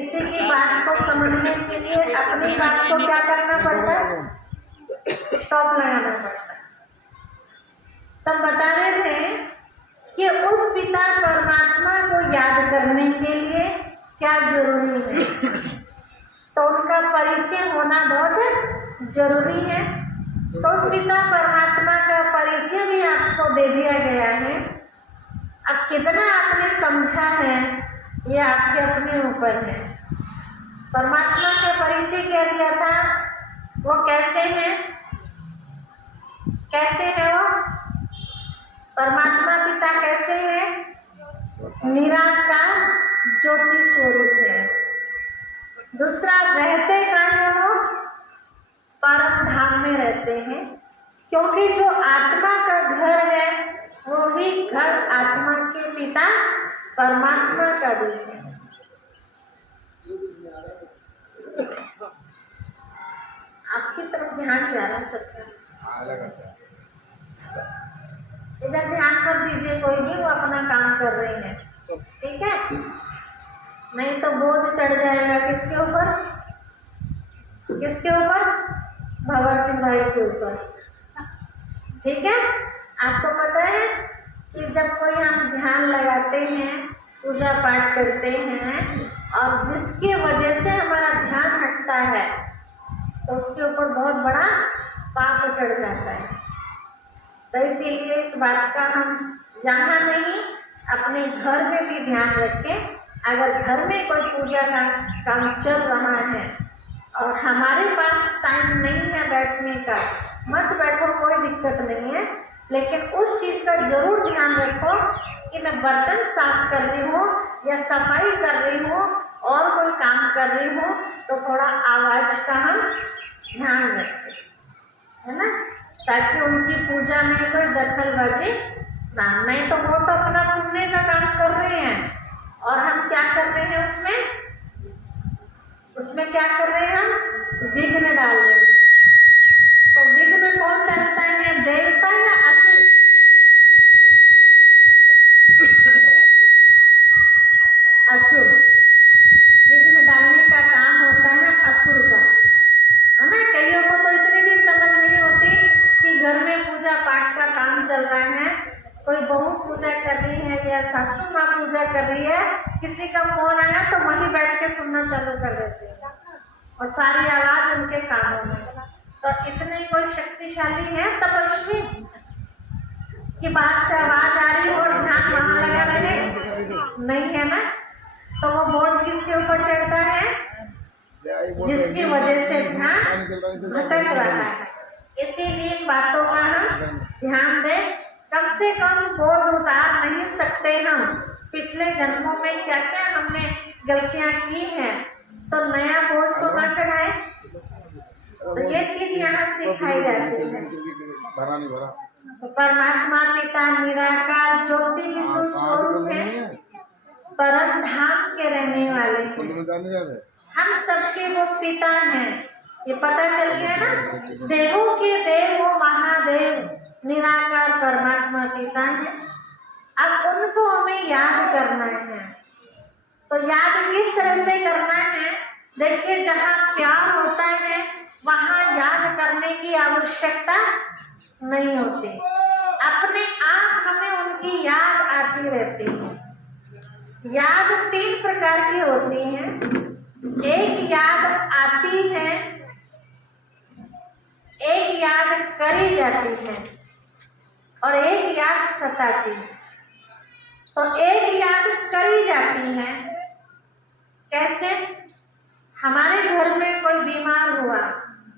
किसी की बात को समझने के लिए अपनी बात को क्या करना पड़ता है, स्टॉप लगाना पड़ता है। तब बता रहे थे कि उस पिता परमात्मा को याद करने के लिए क्या जरूरी है, तो उनका परिचय होना बहुत जरूरी है। तो उस पिता परमात्मा का परिचय भी आपको दे दिया गया है। अब कितना आपने समझा है ये आपके अपने ऊपर है। परमात्मा का परिचय क्या दिया था, वो कैसे है, कैसे है वो परमात्मा पिता कैसे है, निराकार ज्योति स्वरूप है। दूसरा, रहते कहाँ हैं वो, परम धाम में रहते हैं, क्योंकि जो आत्मा का घर है वो भी घर आत्मा के पिता परमात्मा का भी है। आपकी तरफ ध्यान जा रहा सबका, इधर ध्यान कर दीजिए, कोई भी वो अपना काम कर रहे हैं, ठीक है, नहीं तो बोझ चढ़ जाएगा किसके ऊपर, किसके ऊपर, भगत सिंह भाई के ऊपर, ठीक है। आपको पता है कि जब कोई हम ध्यान लगाते हैं, पूजा पाठ करते हैं और जिसकी वजह से हमारा ध्यान हटता है तो उसके ऊपर बहुत बड़ा पाप चढ़ जाता है। तो इसीलिए इस बात का हम यहाँ नहीं अपने घर में भी ध्यान रखें। अगर घर में कोई पूजा का काम चल रहा है और हमारे पास टाइम नहीं है बैठने का, मत बैठो, कोई दिक्कत नहीं है, लेकिन उस चीज़ का जरूर ध्यान रखो कि मैं बर्तन साफ कर रही हूँ या सफाई कर रही हूँ और कोई काम कर रही हूँ, तो थोड़ा आवाज़ का हम ध्यान रखें, है ना, ताकि उनकी पूजा में कोई दखलबाजी ना। नहीं तो वो तो अपना पुण्य का काम कर रहे हैं और हम क्या कर रहे हैं, उसमें क्या कर रहे हैं, हम विघ्न डाल रहे हैं। तो विघ्न कौन डालता है, देवता या असुर? असुर। विघ्न डालने का काम होता है असुर का, है ना। कईयों को तो इतनी भी समझ नहीं होती कि घर में पूजा पाठ का काम चल रहा है, कोई बहू पूजा कर रही है या सासू माँ पूजा कर रही है, किसी का फोन आया तो वहीं बैठ के सुनना चालू कर देते हैं और सारी आवाज उनके कानों में। तो इतने कोई शक्तिशाली है तपस्वी की बात से आवाज आ रही और ध्यान वहां लगा रहे, नहीं है ना। तो वो बोझ किसके ऊपर चढ़ता है, जिसकी वजह से ध्यान भटक रहा है। इसीलिए बातों का हम ध्यान दें। कम से कम बोझ उतार नहीं सकते हम, पिछले जन्मों में क्या क्या हमने गलतियां की हैं, तो नया बोझ तो ना चढ़ाए। तो ये चीज यहाँ सिखाई जाती है। तो परमात्मा पिता निराकार ज्योति बिंदु स्वरूप है, परम धाम के रहने वाले हैं, हम सबके वो पिता हैं, ये पता चल गया ना। देवों के देव वो महादेव निराकार परमात्मा पिता है। अब उनको हमें याद करना है। तो याद किस तरह से करना है, देखिए, जहाँ प्यार होता है वहाँ याद करने की आवश्यकता नहीं होती, अपने आप हमें उनकी याद आती रहती है। याद 3 प्रकार की होती है, एक याद आती है, एक याद करी जाती है और एक याद सताती है। तो एक याद करी जाती है, कैसे, हमारे घर में कोई बीमार हुआ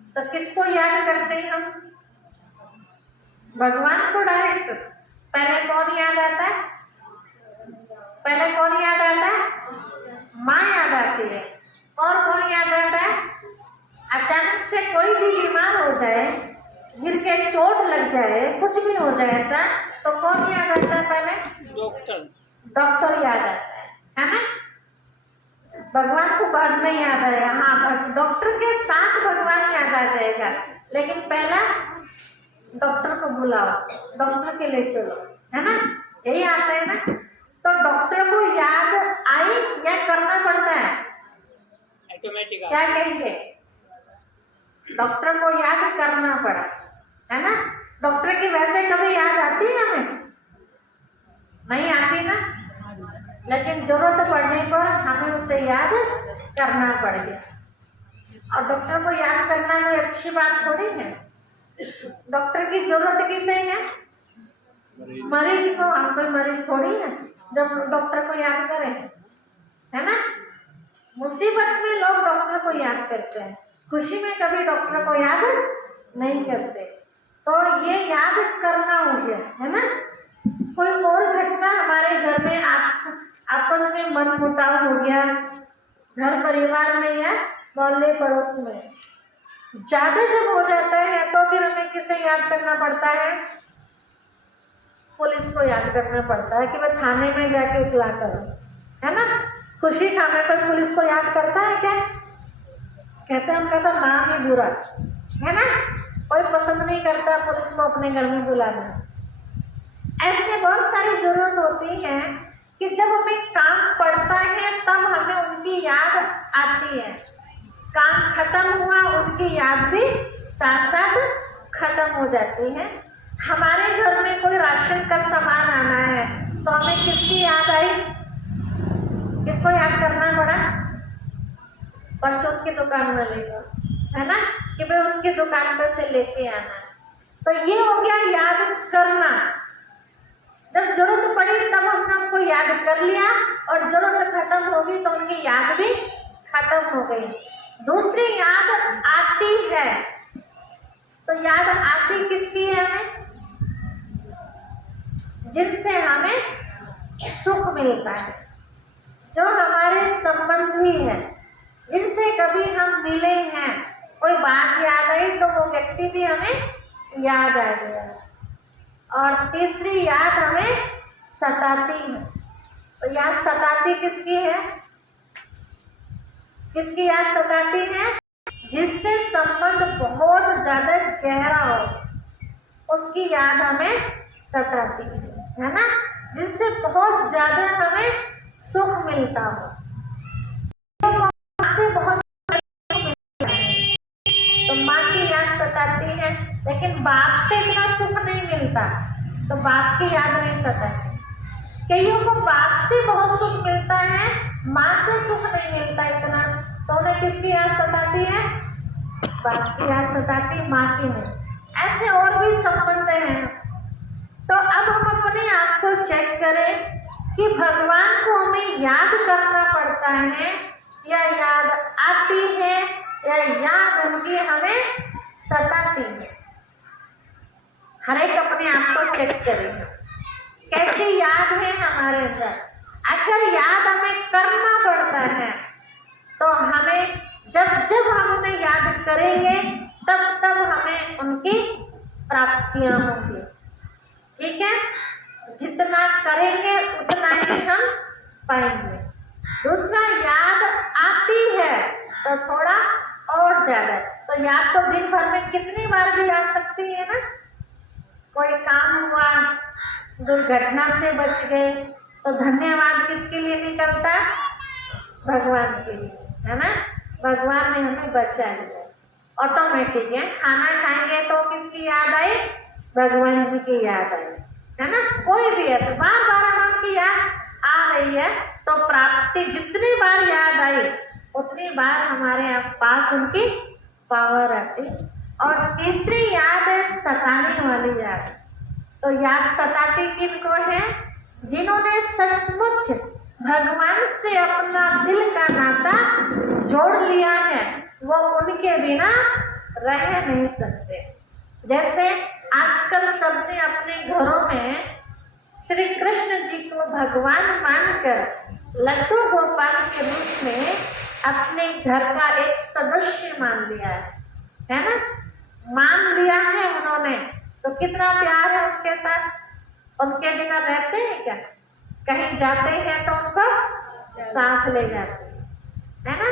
तो किसको याद करते हैं हम, भगवान को डायरेक्ट। पहले कौन याद आता है, पहले कौन याद आता है, माँ याद आती है। और कौन याद आता है, अचानक से कोई भी बीमार हो जाए, गिर के चोट लग जाए, कुछ भी हो जाए ऐसा, तो कौन याद आता है, पहले डॉक्टर, डॉक्टर याद आता है ना। भगवान को बाद में याद आएगा, हाँ डॉक्टर के साथ भगवान याद आ जाएगा, लेकिन पहला डॉक्टर को बुलाओ, डॉक्टर के ले चलो, है ना, यही आता है ना। तो डॉक्टर को याद आई या करना पड़ता है, क्या कहेंगे? डॉक्टर को याद करना पड़ा, है ना। डॉक्टर की वैसे कभी याद आती है हमें? नहीं आती ना, लेकिन जरूरत पड़ने पर हमें उसे याद करना पड़ गया। और डॉक्टर को याद करना कोई अच्छी बात थोड़ी है। डॉक्टर की जरूरत किसे है? मरीज को। हम कोई मरीज थोड़ी है जब डॉक्टर को याद करें, है ना। मुसीबत में लोग डॉक्टर को याद करते हैं, खुशी में कभी डॉक्टर को याद नहीं करते। तो ये याद करना हो गया, है ना। कोई और घटना हमारे घर में आपस में मनमुटाव हो गया, घर परिवार में या मोहल्ले पड़ोस में, ज्यादा जब हो जाता है तो फिर हमें किसे याद करना पड़ता है? पुलिस को याद करना पड़ता है कि वह थाने में जाके इतला करो, है ना। खुशी खाने पर पुलिस को याद करता है क्या? कहते हैं उनका तो नाम ही बुरा, है ना। कोई पसंद नहीं करता पुलिस को अपने घर में बुलाना। ऐसे बहुत सारी जरूरत होती है कि जब हमें काम पड़ता है तब हमें उनकी याद आती है। काम खत्म हुआ, उनकी याद भी साथ साथ खत्म हो जाती है। हमारे घर में कोई राशन का सामान आना है तो हमें किसकी याद आई? किसको याद करना पड़ा? बच्चों की दुकान वाले को, है ना, कि भाई उसकी दुकान पर से लेके आना। तो ये हो गया याद करना। जब जरूरत पड़ी तब हमने उनको याद कर लिया और जरूरत खत्म होगी तो उनकी याद भी खत्म हो गई। दूसरी याद आती है, तो याद आती किसकी है हमें? जिनसे हमें सुख मिलता है, जो हमारे संबंधी है, जिनसे कभी हम मिले हैं। कोई बात याद आई तो वो व्यक्ति भी हमें याद आ गया। और तीसरी याद हमें सताती है, तो याद सताती किसकी है? किसकी याद सताती है? जिससे संबंध बहुत ज्यादा गहरा हो, उसकी याद हमें सताती है ना। जिससे बहुत ज्यादा हमें सुख मिलता हो, से बहुत तो माँ की याद सताती है। लेकिन बाप से इतना सुख नहीं मिलता तो बाप की याद नहीं सताती। कईयों को बाप से बहुत सुख मिलता है, माँ से सुख नहीं मिलता इतना, तो उन्हें किसकी याद सताती है? बाप की याद सताती, माँ की नहीं। ऐसे और भी संबंध हैं। तो अब हम अपने आप को चेक करें कि भगवान को हमें याद करना पड़ता है या याद आती है या याद उनकी हमें सताती है। हर एक अपने आप को चेक करें कैसी याद है हमारे अंदर। अगर याद हमें करना पड़ता है तो हमें जब जब हम उन्हें याद करेंगे तब तब हमें उनकी प्राप्तियां होंगी। ठीक है, जितना करेंगे उतना ही हम पाएंगे। दूसरा, याद आती है तो थोड़ा और ज्यादा। तो याद तो दिन भर में कितनी बार भी आ सकती है ना। कोई काम हुआ, दुर्घटना से बच गए तो धन्यवाद किसके लिए निकलता? भगवान के लिए, है ना। भगवान ने हमें बचा लिया, ऑटोमेटिक है। खाना खाएंगे तो किसकी याद आई? भगवान जी की याद आई, है ना। कोई भी ऐसे बार बार उनकी याद आ रही है तो प्राप्ति जितनी बार याद आई उतनी बार हमारे पास उनकी पावर आती। और तीसरी याद है सताने वाली याद। तो याद सताती किनको है? जिन्होंने सचमुच भगवान से अपना दिल का नाता जोड़ लिया है, वो उनके बिना रह नहीं सकते। जैसे आजकल सबने अपने घरों में श्री कृष्ण जी को भगवान मानकर लड्डू गोपाल के रूप में अपने घर का एक सदस्य मान लिया है ना। मान लिया है उन्होंने, तो कितना प्यार है उनके साथ। उनके बिना रहते हैं क्या? कहीं जाते हैं तो उनको साथ ले जाते हैं, है ना।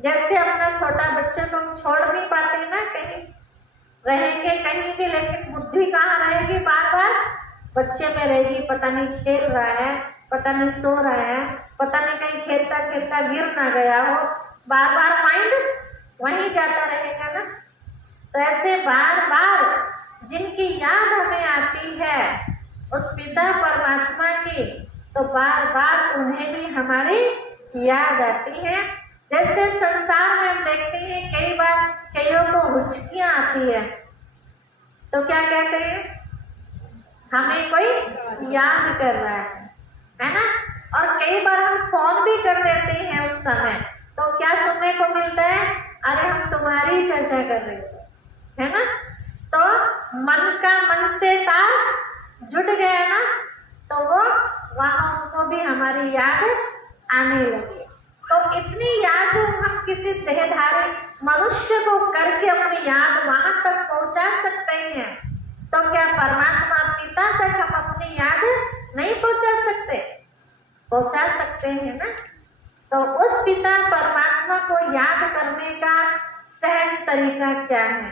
जैसे अपना छोटा बच्चे को हम छोड़ नहीं पाते ना, कहीं रहेंगे कहीं भी, लेकिन बुद्धि कहाँ रहेगी? बार बार बच्चे में रहेगी। पता नहीं खेल रहा है, पता नहीं सो रहा है, पता नहीं कहीं खेलता खेलता गिर ना गया हो, बार बार माइंड वहीं जाता रहेगा ना। तो ऐसे बार बार जिनकी याद हमें आती है उस पिता परमात्मा की, तो बार बार उन्हें भी हमारी याद आती है। जैसे संसार में हम देखते हैं कई बार कईयों को हुचकियां आती है, तो क्या कहते हैं, हमें कोई याद कर रहा है ना। और कई बार हम फोन भी कर देते हैं उस समय, तो क्या सुनने को मिलता है, अरे हम तुम्हारी चर्चा कर रहे थे, है ना। तो मन का मन से तार जुट गया ना, तो वो वहां उनको भी हमारी याद आने लगी। तो इतनी याद हम किसी देहधारी मनुष्य को करके अपनी याद वहां तक पहुंचा सकते हैं, तो क्या परमात्मा पिता तक हम अपनी याद नहीं पहुंचा सकते? पहुंचा सकते हैं ना। तो उस पिता परमात्मा को याद करने का सहज तरीका क्या है?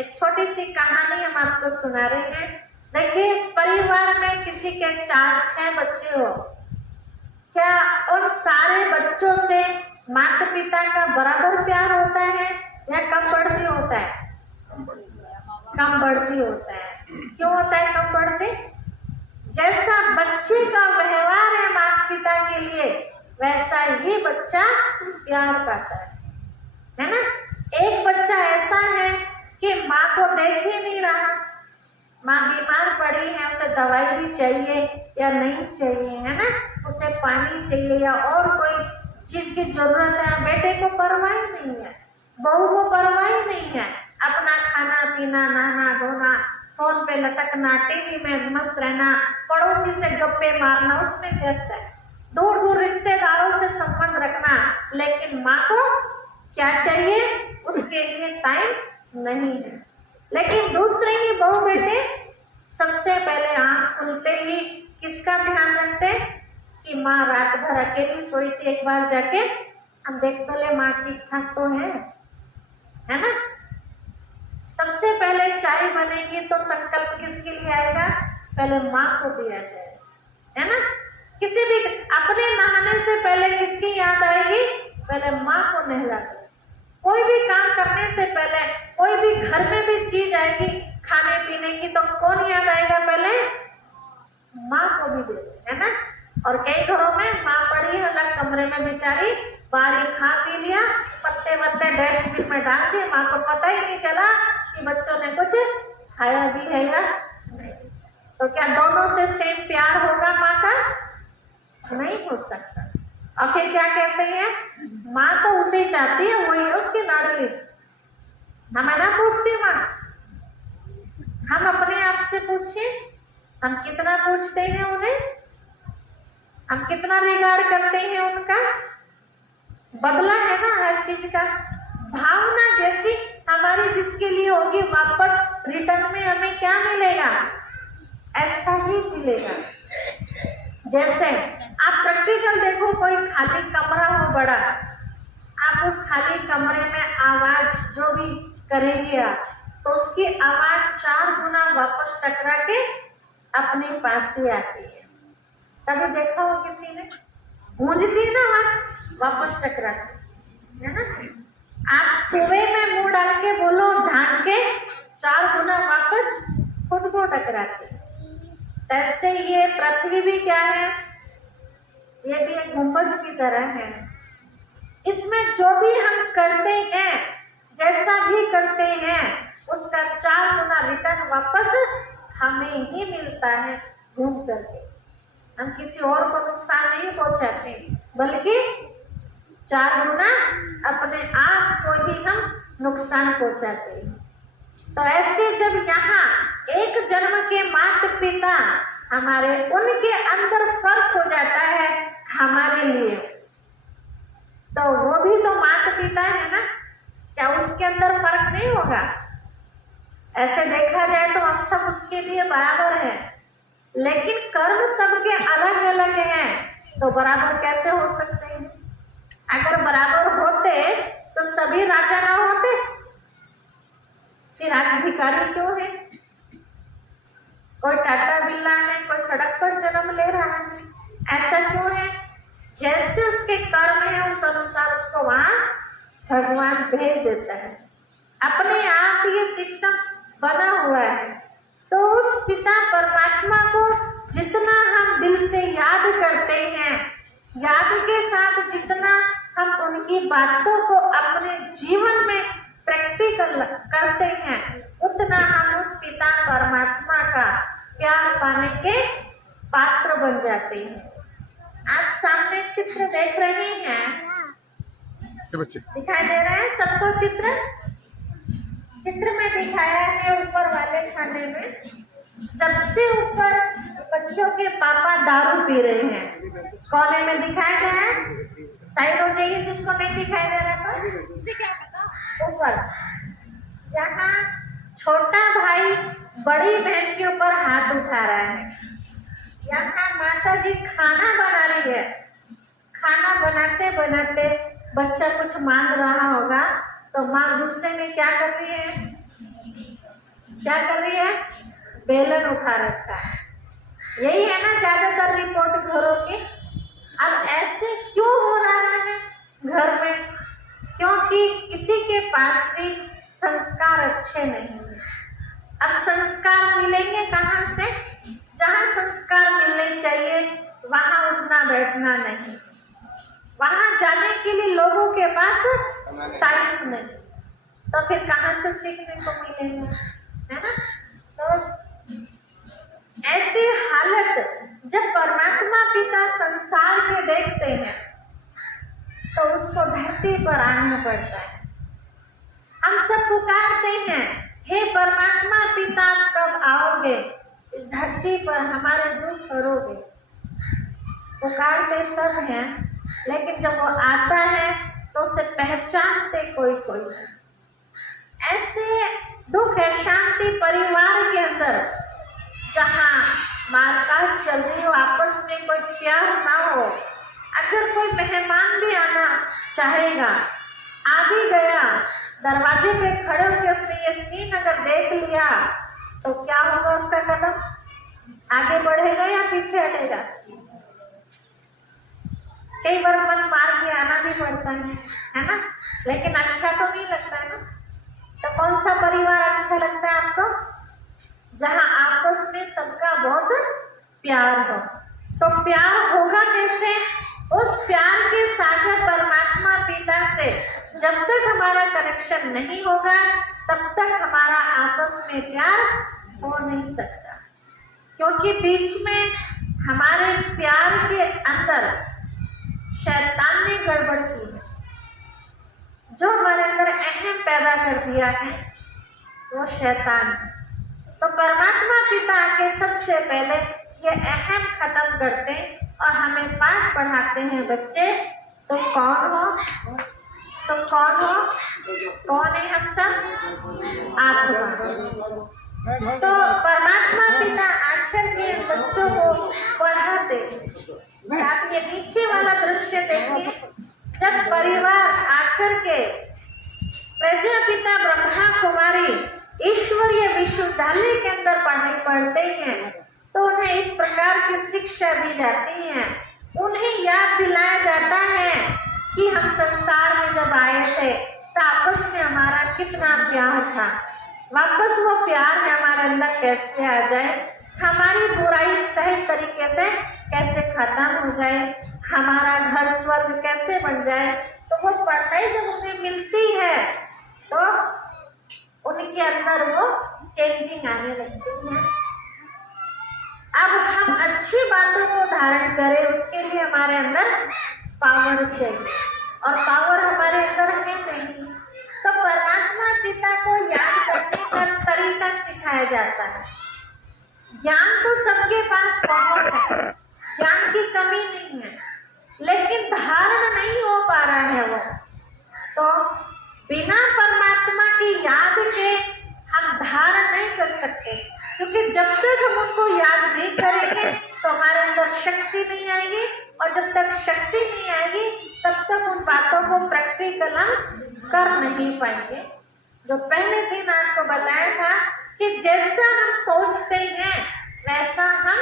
एक छोटी सी कहानी हम आपको सुना रहे हैं। देखिए, परिवार में किसी के 4-6 बच्चे हो, क्या उन सारे बच्चों से माता पिता का बराबर प्यार होता है या कम बढ़ती होता है? कम बढ़ती होता है। क्यों होता है कम बढ़ती? जैसा बच्चे का व्यवहार है माता पिता के लिए, वैसा ही बच्चा प्यार पाता है ना। एक बच्चा ऐसा है कि माँ को देख ही नहीं रहा, माँ बीमार पड़ी है, उसे दवाई भी चाहिए या नहीं चाहिए, है ना, उसे पानी चाहिए या और कोई चीज की जरूरत है, बेटे को परवाह नहीं है, बहू को परवाह नहीं है, अपना खाना पीना नहाना धोना, फोन पे लटकना, टीवी में मस्त रहना, पड़ोसी से गप्पे मारना, उसमें व्यस्त है, दूर दूर रिश्तेदारों से संबंध रखना। लेकिन माँ को क्या चाहिए, उसके लिए टाइम नहीं है। लेकिन दूसरे ही बहू बेटे सबसे पहले आंख खुलते ही किसका ध्यान रखते कि माँ रात भर अकेली सोई थी, एक बार जाके हम देख तो ले माँ ठीक ठाक तो है ना। सबसे पहले चाय बनेगी तो संकल्प किसके लिए आएगा, पहले माँ को दिया जाए, है ना। किसी भी अपने नहाने से पहले किसकी याद आएगी, पहले माँ को नहला दो। कोई भी काम करने से पहले, कोई भी घर में भी चीज आएगी खाने पीने की, तो कौन याद आएगा, पहले माँ को भी दे, है ना। और कई घरों में माँ पड़ी है अलग कमरे में बेचारी, बाहर खा पी लिया, पत्ते वत्ते डस्टबिन में डाल दिए, माँ को पता ही नहीं चला कि बच्चों ने कुछ खाया भी है या नहीं। तो क्या दोनों से सेम प्यार होगा माँ का? नहीं हो सकता। और फिर क्या कहते हैं, माँ तो उसे चाहती है, वही है उसकी लाडली, हमें ना पूछती माँ। हम अपने आप से पूछिए, हम कितना पूछते हैं उन्हें, हम कितना रिगार्ड करते हैं उनका। बदला है ना हर चीज का, भावना जैसी हमारी जिसके लिए होगी, वापस रिटर्न में हमें क्या मिलेगा, ऐसा ही मिलेगा। जैसे आप प्रैक्टिकल देखो, कोई खाली कमरा हो बड़ा, आप उस खाली कमरे में आवाज जो भी करेंगे आप, तो उसकी आवाज 4 गुना वापस टकरा के अपने पास ही आती है। कभी देखा हो किसी ने, गूंजती ना वापस टकराती है ना। आप कुएं में मुंह डाल के बोलो, झांक के 4 गुना वापस खुद को टकराती। ऐसे ये पृथ्वी भी क्या है, ये भी एक गुंबज की तरह है। इसमें जो भी हम करते हैं, जैसा भी करते हैं, उसका 4 गुना रिटर्न वापस हमें ही मिलता है घूम करके। हम किसी और को नुकसान नहीं पहुंचाते, बल्कि 4 गुना अपने आप को ही हम नुकसान पहुंचाते हैं। तो ऐसे जब यहाँ एक जन्म के माता पिता हमारे, उनके अंदर फर्क हो जाता है हमारे लिए, तो वो भी तो माता पिता है ना, क्या उसके अंदर फर्क नहीं होगा? ऐसे देखा जाए तो हम सब उसके लिए बराबर हैं, लेकिन कर्म सबके अलग अलग हैं, तो बराबर कैसे हो सकते हैं? अगर बराबर होते तो सभी राजा ना होते, फिर आज भिखारी क्यों है? कोई टाटा बिल्ला है, कोई सड़क पर जन्म ले रहा है, ऐसा क्यों है? जैसे उसके कर्म है उस अनुसार उसको वहां भेज देता है, अपने आप ये सिस्टम बना हुआ है। तो उस पिता परमात्मा को जितना हम दिल से याद करते हैं, याद के साथ जितना हम उनकी बातों को अपने जीवन में प्रैक्टिकल करते हैं, उतना हम उस पिता परमात्मा का प्यार पाने के पात्र बन जाते हैं। आप सामने चित्र देख रहे हैं, दिखाई दे रहा है सबको चित्र? चित्र में दिखाया है ऊपर वाले खाने में सबसे ऊपर बच्चों के पापा दारू पी रहे हैं। कोने में दिखाया गया है, साइड हो जाइए जिसको नहीं दिखाई दे रहा था। ऊपर यहाँ छोटा भाई बड़ी बहन के ऊपर हाथ उठा रहा है। यहाँ माता जी खाना बना रही है। खाना बनाते बनाते बच्चा कुछ मांग रहा होगा तो माँ गुस्से में क्या कर रही है? क्या कर रही है? बेलन उठा रखा है। यही है ना ज्यादातर रिपोर्ट घरों की। अब ऐसे क्यों हो रहा है घर में? क्योंकि किसी के पास भी संस्कार अच्छे नहीं है। अब संस्कार मिलेंगे कहाँ से? जहाँ संस्कार मिलने चाहिए वहाँ उठना बैठना नहीं, वहाँ जाने के लिए लोगों के पास टाइम नहीं, तो फिर कहाँ से सीखने को मिलेगा, है ना? तो ऐसी हालत जब परमात्मा पिता संसार के देखते हैं तो उसको धरती पर आना पड़ता है। हम सब पुकारते हैं, हे परमात्मा पिता कब आओगे, इस धरती पर हमारे दुख करोगे। पुकारते सब हैं, लेकिन जब वो आता है तो उसे पहचानते कोई कोई। ऐसे दुख है शांति परिवार के अंदर जहाँ मारकाट चल रही हो, आपस में कोई प्यार ना हो। अगर कोई मेहमान भी आना चाहेगा, आ भी गया, दरवाजे पे खड़े होकर उसने ये सीन अगर देख लिया तो क्या होगा उसका कदम? आगे बढ़ेगा या पीछे हटेगा? कई बार मन मार के आना भी पड़ता है ना? लेकिन अच्छा तो नहीं लगता है ना? तो कौन सा परिवार अच्छा लगता है आपको? जहाँ आपस में सबका बहुत प्यार हो। तो प्यार होगा कैसे? उस प्यार के सागर परमात्मा पिता से जब तक हमारा कनेक्शन नहीं होगा तब तक हमारा आपस में प्यार हो नहीं सकता। क्योंकि बीच में हमारे प्यार के अंदर शैतान ने गड़बड़ की है। जो हमारे अंदर अहम पैदा कर दिया है वो शैतान है। तो परमात्मा पिता के सबसे पहले ये अहम खत्म करते और हमें पाठ पढ़ाते हैं, बच्चे तुम कौन हो? तुम कौन हो? कौन है हम सब? आत्मा। तो परमात्मा पिता आखिर के बच्चों को पढ़ाते। आप ये नीचे वाला दृश्य देखिए, जब परिवार आकर के प्रजापिता ब्रह्मा कुमारी ईश्वरीय विश्वविद्यालय के अंदर पढ़ाई पढ़ते हैं तो उन्हें इस प्रकार की शिक्षा दी जाती है। उन्हें याद दिलाया जाता है कि हम संसार में जब आए थे तो आपस में हमारा कितना प्यार था, वापस वो प्यार हमारे अंदर कैसे आ जाए, हमारी बुराई सही तरीके से कैसे खत्म हो जाए, हमारा घर स्वर्ग कैसे बन जाए। तो वो पढ़ाई जब उन्हें मिलती है तो उनके अंदर वो चेंजिंग आने लगती है। अब हम अच्छी बातों को धारण करें उसके लिए हमारे अंदर पावर चाहिए और पावर हमारे अंदर है नहीं। तो परमात्मा पिता को याद करने का तरीका सिखाया जाता है। ज्ञान तो सबके पास बहुत है, ज्ञान की कमी नहीं है, लेकिन धारण नहीं हो पा रहा है वो। तो बिना परमात्मा की याद के हम धारण नहीं कर सकते, क्योंकि जब तक हम उनको याद नहीं करेंगे तो हमारे अंदर शक्ति नहीं आएगी, और जब तक शक्ति नहीं आएगी तब तक उन बातों को प्रैक्टिकल हम कर नहीं पाएंगे। जो पहले दिन आपको बताया था कि जैसा हम सोचते हैं वैसा हम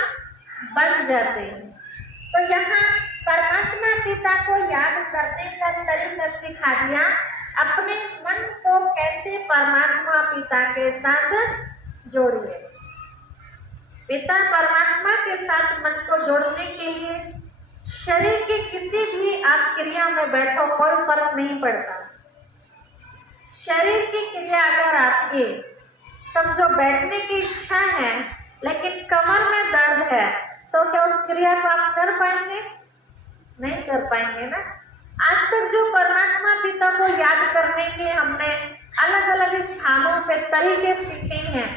बन जाते हैं। तो यहाँ परमात्मा पिता को याद करने का तरीका सिखा दिया। अपने कैसे परमात्मा पिता के साथ जोड़िए। पिता परमात्मा के साथ मन को जोड़ने के लिए शरीर की किसी भी आप क्रिया में बैठो, कोई फर्क नहीं पड़ता। शरीर की क्रिया अगर आपकी समझो बैठने की इच्छा है लेकिन कमर में दर्द है, तो क्या उस क्रिया को आप कर पाएंगे? नहीं कर पाएंगे ना। आज तक जो परमात्मा पिता को याद करने के हमने अलग अलग स्थानों पे तरीके सीखे हैं,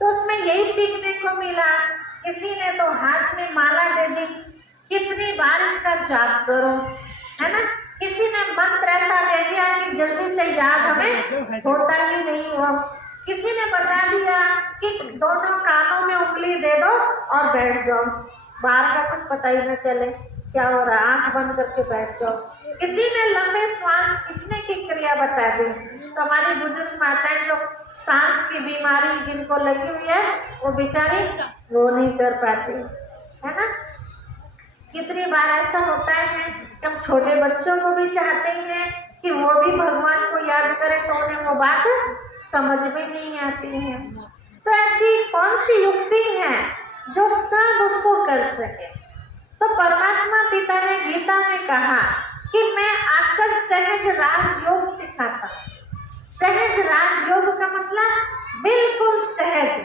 तो उसमें यही सीखने को मिला। किसी ने तो हाथ में माला दे दी, कितनी बार इसका जाप करो, है ना। किसी ने मंत्र ऐसा दे दिया कि जल्दी से याद हमें होता ही नहीं हो। किसी ने बता दिया कि दोनों कानों में उंगली दे दो और बैठ जाओ, बाहर का कुछ पता ही न चले क्या हो रहा, आंख बंद करके बैठ जाओ। किसी ने लंबे श्वास खींचने की क्रिया बता दी। तो हमारी बुजुर्ग माताएं जो सांस की बीमारी जिनको लगी हुई है, वो बेचारी वो नहीं कर पाती, है ना। कितनी बार ऐसा होता है कि हम छोटे बच्चों को भी चाहते हैं कि वो भी भगवान को याद करें, तो उन्हें वो बात समझ में नहीं आती है। तो ऐसी कौन सी युक्ति है जो सब उसको कर सके? तो परमात्मा पिता ने गीता में कहा कि मैं आकर सहज राजयोग सिखाता। सहज राजयोग का मतलब बिल्कुल सहज।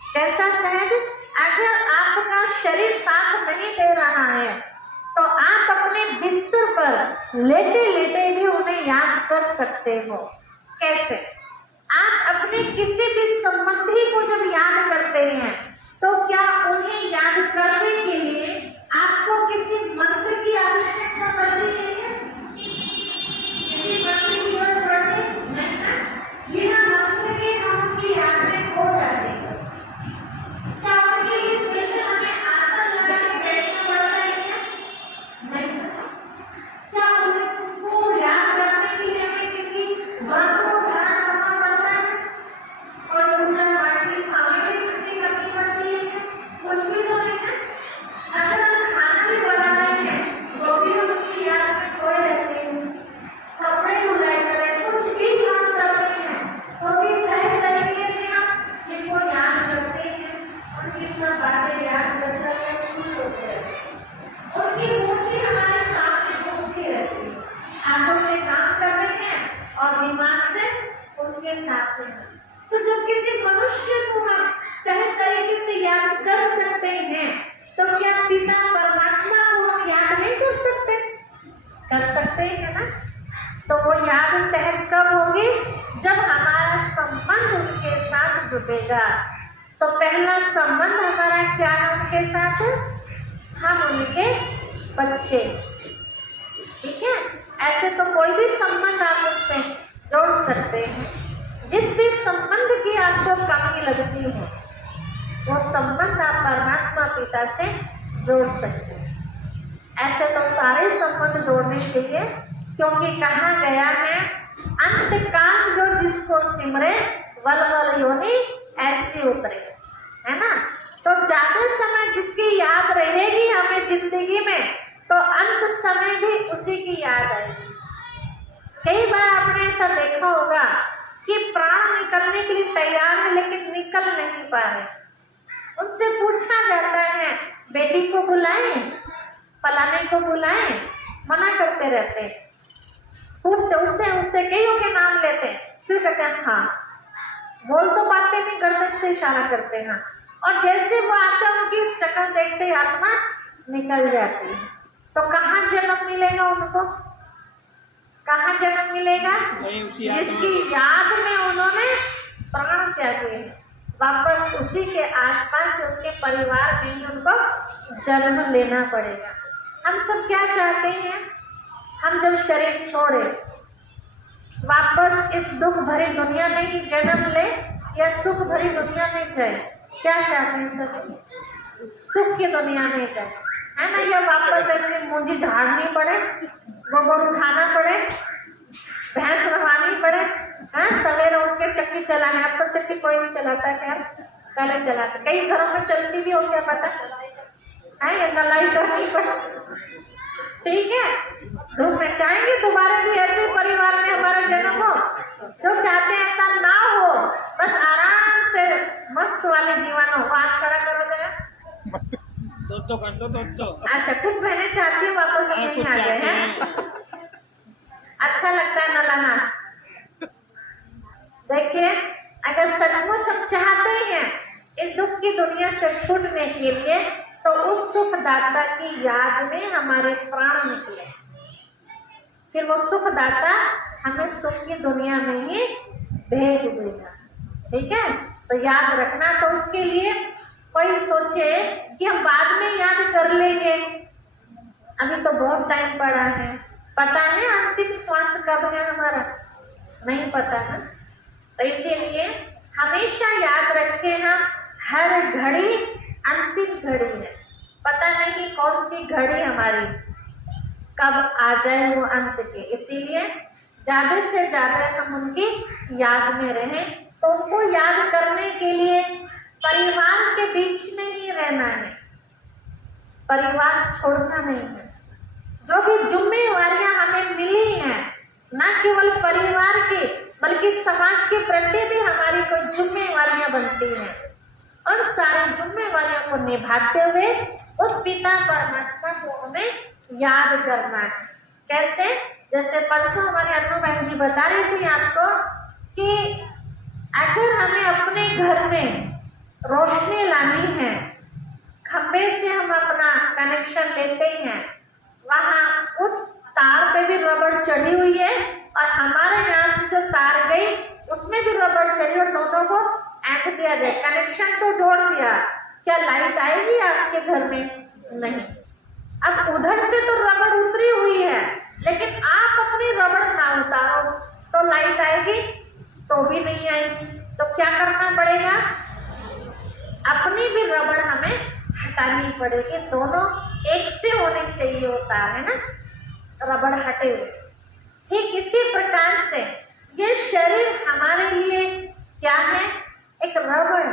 कैसा सहज? अगर आपका शरीर साथ नहीं दे रहा है तो आप अपने बिस्तर पर लेटे लेटे भी उन्हें याद कर सकते हो। कैसे? आप अपने किसी भी संबंधी को जब याद करते हैं तो क्या उन्हें याद करने के लिए आपको किसी मंत्र की आवश्यकता पड़ती है? किसी मंत्र की जरूरत पड़ती नहीं ना। बिना मंत्र के हम उनकी याद में खो जाते हैं। क्या उनके लिए स्पेशल हमें आसन लगा के बैठना पड़ता है? नहीं। क्या उनको याद करने के लिए हमें किसी मंत्र को ध्यान करना पड़ता है? और पूजा पाठ की सामग्री करनी पड़ती है? मुश्किल तो नहीं है। अगर हम खाना भी बना रहे हैं तो भी हम उनकी याद में खोए रहते हैं। कपड़े धुलाई करें, कुछ भी काम करते हैं तो भी सही तरीके से हम जिनको याद करते हैं उनकी सब बातें याद करते हैं, खुश होते हैं। उनकी मूर्ति हमारे सामने घूमती रहती है। आंखों से काम कर रहे हैं और दिमाग से उनके साथ हैं। तो जब किसी मनुष्य को हम सही तरीके से याद कर सकते हैं तो क्या पिता परमात्मा को हम याद नहीं कर सकते? कर सकते हैं ना। तो वो याद सहज कब होगी? जब हमारा संबंध उनके साथ जुटेगा। तो पहला संबंध हमारा क्या है उनके साथ? हम उनके बच्चे। ठीक है। ऐसे तो कोई भी संबंध आप उनसे जोड़ सकते हैं। जिस भी संबंध की आपको कमी लगती है वो संबंध आप परमात्मा पिता से जोड़ सकते हैं। ऐसे तो सारे संबंध जोड़ने चाहिए, क्योंकि कहा गया है अंत काल जो जिसको सिमरे वल वल योनि ऐसी उतरे, है ना। तो ज्यादा समय जिसकी याद रहेगी हमें जिंदगी में, तो अंत समय भी उसी की याद आएगी। कई बार आपने ऐसा देखा होगा कि प्राण निकलने के लिए तैयार है लेकिन निकल नहीं पा रहे। उनसे पूछा जाता है बेटी को बुलाएं, फलाने को बुलाएं, मना करते रहते हैं। पूछते उससे कईयों के नाम लेते हैं, फिर कहते हैं हाँ, बोल तो पाते नहीं, गर्दन से इशारा करते हैं। और जैसे वो आते हैं उनकी शक्ल देखते ही आत्मा निकल जाती है। तो कहाँ जन्म मिलेगा उनको? कहाँ जन्म मिलेगा? जिसकी याद में उन्होंने प्राण त्यागे, वापस उसी के आसपास से उसके परिवार में ही उनको जन्म लेना पड़ेगा। हम सब क्या चाहते हैं? हम जब शरीर छोड़े वापस इस दुख भरी दुनिया में ही जन्म ले या सुख भरी दुनिया में जाए? क्या चाहते हैं सभी? सुख की दुनिया में जाए, है ना। या वापस ऐसे मुझे झाड़नी पड़े, गोबर उठाना पड़े, भैंस रवानी पड़े, हाँ, सवेरे उठ के चक्की चलाने। अब तो चक्की कोई नहीं चलाता है, खैर पहले चलाते। कई घरों में चलती भी हो, क्या पता है, ये नलाई करनी पड़े। ठीक है। धूप में चाहेंगे दोबारा भी ऐसे परिवार में हमारा जन्म हो? जो चाहते हैं ऐसा मस्त वाले जीवन हो। हाथ खड़ा करो जरा। दोस्तों कर दो दोस्तों। अच्छा, कुछ बहने चाहती हूँ, वापस नहीं आ गए हैं। अच्छा लगता है नलाना। देखिए, अगर सचमुच हम चाहते हैं इस दुख की दुनिया से छूटने के लिए, तो उस सुखदाता की याद में हमारे प्राण निकले, फिर वो सुखदाता हमें सुख की दुनिया में ही भेज देगा। ठीक है, तो याद रखना। तो उसके लिए कोई सोचे कि हम बाद में याद कर लेंगे, अभी तो बहुत टाइम पड़ा है। पता है अंतिम श्वास कब है हमारा? नहीं पता है। तो इसीलिए हमेशा याद रखें, हम हर घड़ी अंतिम घड़ी है। पता नहीं कौन सी घड़ी हमारी कब आ जाए वो अंत के। इसीलिए ज्यादा से ज्यादा हम उनकी याद में रहें। तो उनको याद करने के लिए परिवार के बीच में ही रहना है, परिवार छोड़ना नहीं है। जो भी जिम्मेवारियां हमें मिली हैं, न केवल परिवार की बल्कि समाज के प्रति भी हमारी कोई जिम्मेवारियां बनती हैं, और सारी जिम्मेवारियों को निभाते हुए उस पिता परमात्मा को हमें याद करना है। कैसे? जैसे परसों हमारे अनु बहन जी बता रही थी आपको कि अगर हमें अपने घर में रोशनी लानी है, खंबे से हम अपना कनेक्शन लेते हैं, वहां उस तार पे भी रबड़ चढ़ी हुई है, और हमारे यहाँ से जो तार गई उसमें भी रबड़ चढ़ी, और दोनों को ऐंठ दिया गया, कनेक्शन तो जोड़ दिया। क्या लाइट आएगी आपके घर में? नहीं। अब उधर से तो रबड़ उतरी हुई है, लेकिन आप अपनी रबड़ ना उतारो तो लाइट आएगी? तो भी नहीं आएगी। तो क्या करना पड़ेगा? अपनी भी रबड़ हमें हटानी पड़ेगी। दोनों एक से होने चाहिए, होता है ना, रबड़ हटे हुए। ठीक इसी प्रकार से ये शरीर हमारे लिए क्या है? एक रबड़।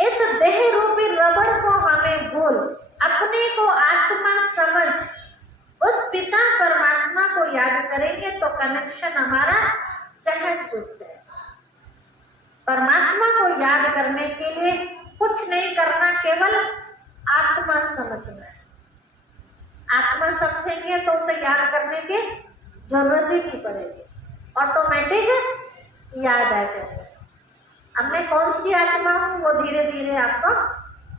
इस देह रूपी रबड़ को हमें भूल अपने को आत्मा समझ उस पिता परमात्मा को याद करेंगे तो कनेक्शन हमारा सहज जुड़ जाएगा। परमात्मा को याद करने के लिए कुछ नहीं करना, केवल आत्मा समझना है। आत्मा समझेंगे तो उसे याद करने की जरूरत ही नहीं पड़ेगी, ऑटोमेटिक याद आ जाएगा। अब मैं कौन सी आत्मा हूँ वो धीरे धीरे आपको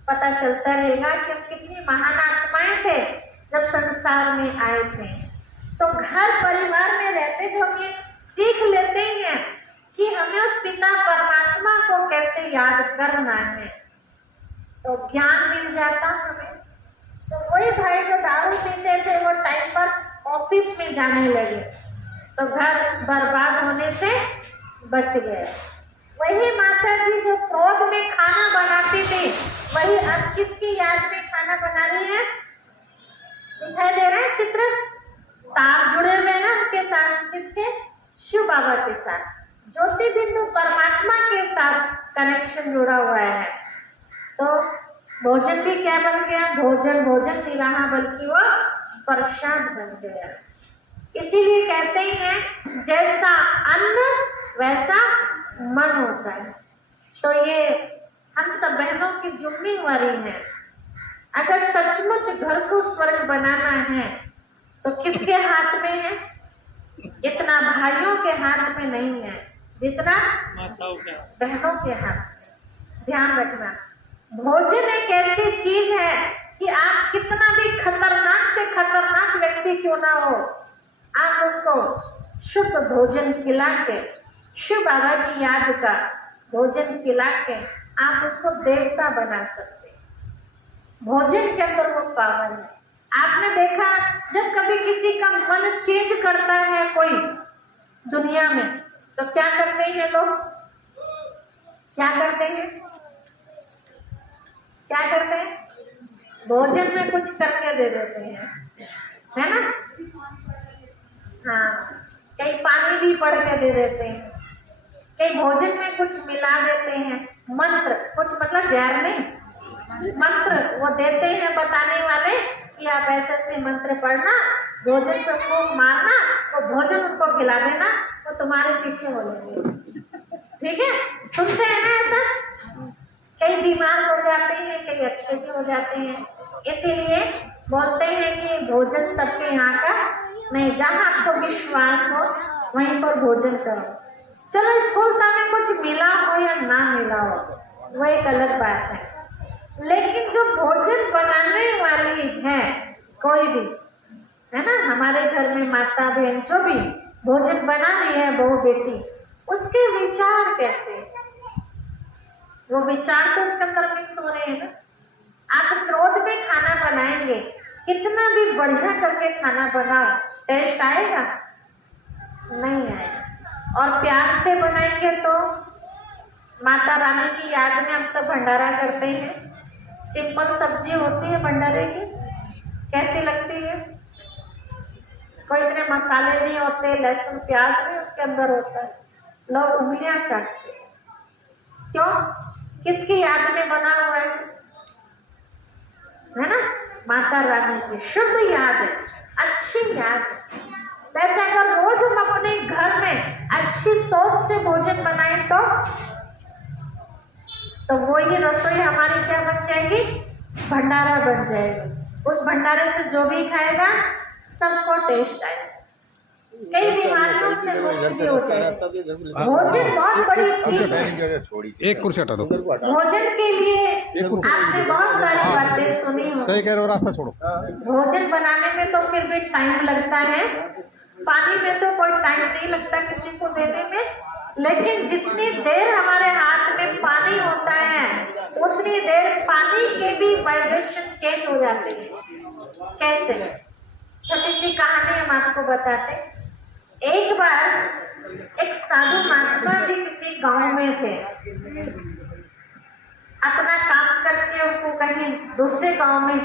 पता चलता रहेगा कि हम कितनी महान आत्माएं थे जब संसार में आए थे। तो घर परिवार में रहते जो हम ये सीख लेते हैं कि हमें उस पिता परमात्मा को कैसे याद करना है, तो ज्ञान मिल जाता हमें। तो वही भाई जो दारू पीते थे वो टाइम पर ऑफिस में जाने लगे, तो घर बर्बाद होने से बच गए। वही माता जी जो क्रोध में खाना बनाती थी, वही अब किसकी याद में खाना बना रही है? दिखाई दे रहा है चित्र? तार जुड़े हुए हैं उनके साथ, किसके? शिव बाबा के साथ। ज्योति बिंदु परमात्मा के साथ कनेक्शन जुड़ा हुआ है। तो भोजन भी क्या बन गया? भोजन भोजन नहीं रहा, बल्कि वो प्रसाद बन गया। इसीलिए कहते हैं जैसा अन्न वैसा मन होता है। तो ये हम सब बहनों की जिम्मेवारी है। अगर सचमुच घर को स्वर्ग बनाना है तो किसके हाथ में है? इतना भाइयों के हाथ में नहीं है जितना बहनों के हाथ। ध्यान रखना, भोजन एक ऐसी चीज है कि आप कितना भी खतरनाक से खतरनाक व्यक्ति क्यों ना हो, आप उसको शुद्ध भोजन खिला के, शिव बाबा की याद का भोजन खिला के आप उसको देवता बना सकते। भोजन के अंदर वो पावर है। आपने देखा जब कभी किसी का मन चेंज करता है कोई दुनिया में, तो क्या करते हैं लोग? क्या करते हैं? क्या करते हैं? भोजन में कुछ करके दे देते हैं, है ना? हाँ, कई पानी भी पड़ के दे देते हैं, कई भोजन में कुछ मिला देते हैं। मंत्र, कुछ मतलब जहर नहीं, मंत्र वो देते हैं बताने वाले कि आप ऐसे ऐसे मंत्र पढ़ना, भोजन को मारना, तो भोजन उनको खिला देना, तो तुम्हारे पीछे हो जाएंगे। ठीक है, सुनते हैं ना ऐसा? कई बीमार हो जाते हैं, कई अच्छे भी हो जाते हैं। इसीलिए बोलते हैं कि भोजन सबके यहाँ का नहीं, जहाँ आपको विश्वास हो वहीं पर भोजन करो। चलो स्कूलता में कुछ मिला हो या ना मिला हो वो एक अलग बात है, लेकिन जो भोजन बनाने वाली है कोई भी, है ना, हमारे घर में माता बहन जो भी भोजन बना रही है बहू बेटी, उसके विचार कैसे, वो विचार तो उसके अंदर मिक्स हो रहे हैं ना। आप क्रोध में खाना बनाएंगे, कितना भी बढ़िया करके खाना बनाओ, टेस्ट आएगा? नहीं आएगा। और प्यार से बनाएंगे तो माता रानी की याद में हम सब भंडारा करते हैं। सिंपल सब्जी होती है भंडारे की, कैसी लगती है? कोई इतने मसाले नहीं होते, लहसुन प्याज भी उसके अंदर होता है, लोग उंगलियां चाटते हैं। क्यों? किसकी याद में बना हुआ है ना? माता रानी की शुद्ध याद है, अच्छी याद है। वैसे अगर रोज हम अपने घर में अच्छी सोच से भोजन बनाए तो वही रसोई हमारी क्या बन जाएगी? भंडारा बन जाएगी। उस भंडारे से जो भी खाएगा सबको टेस्ट आएगा, कई बीमारियों से मुक्ति हो जाएगी। भोजन बहुत बड़ी चीज है। एक कुर्सी हटा दो। भोजन के लिए आपने बहुत सारी बातें सुनी हो। सही कह रहे हो, रास्ता छोड़ो। भोजन बनाने में तो फिर भी टाइम लगता है, पानी में तो कोई टाइम नहीं लगता किसी को देने में, लेकिन जितनी देर हमारे हाथ में पानी होता है उतनी देर पानी के भी वाइब्रेशन चेंज हो जाते हैं। कैसे? छोटी सी कहानी हम आपको बताते। एक बार एक साधु महात्मा जी किसी गांव में थे, अपना काम करके उनको कहीं दूसरे गांव में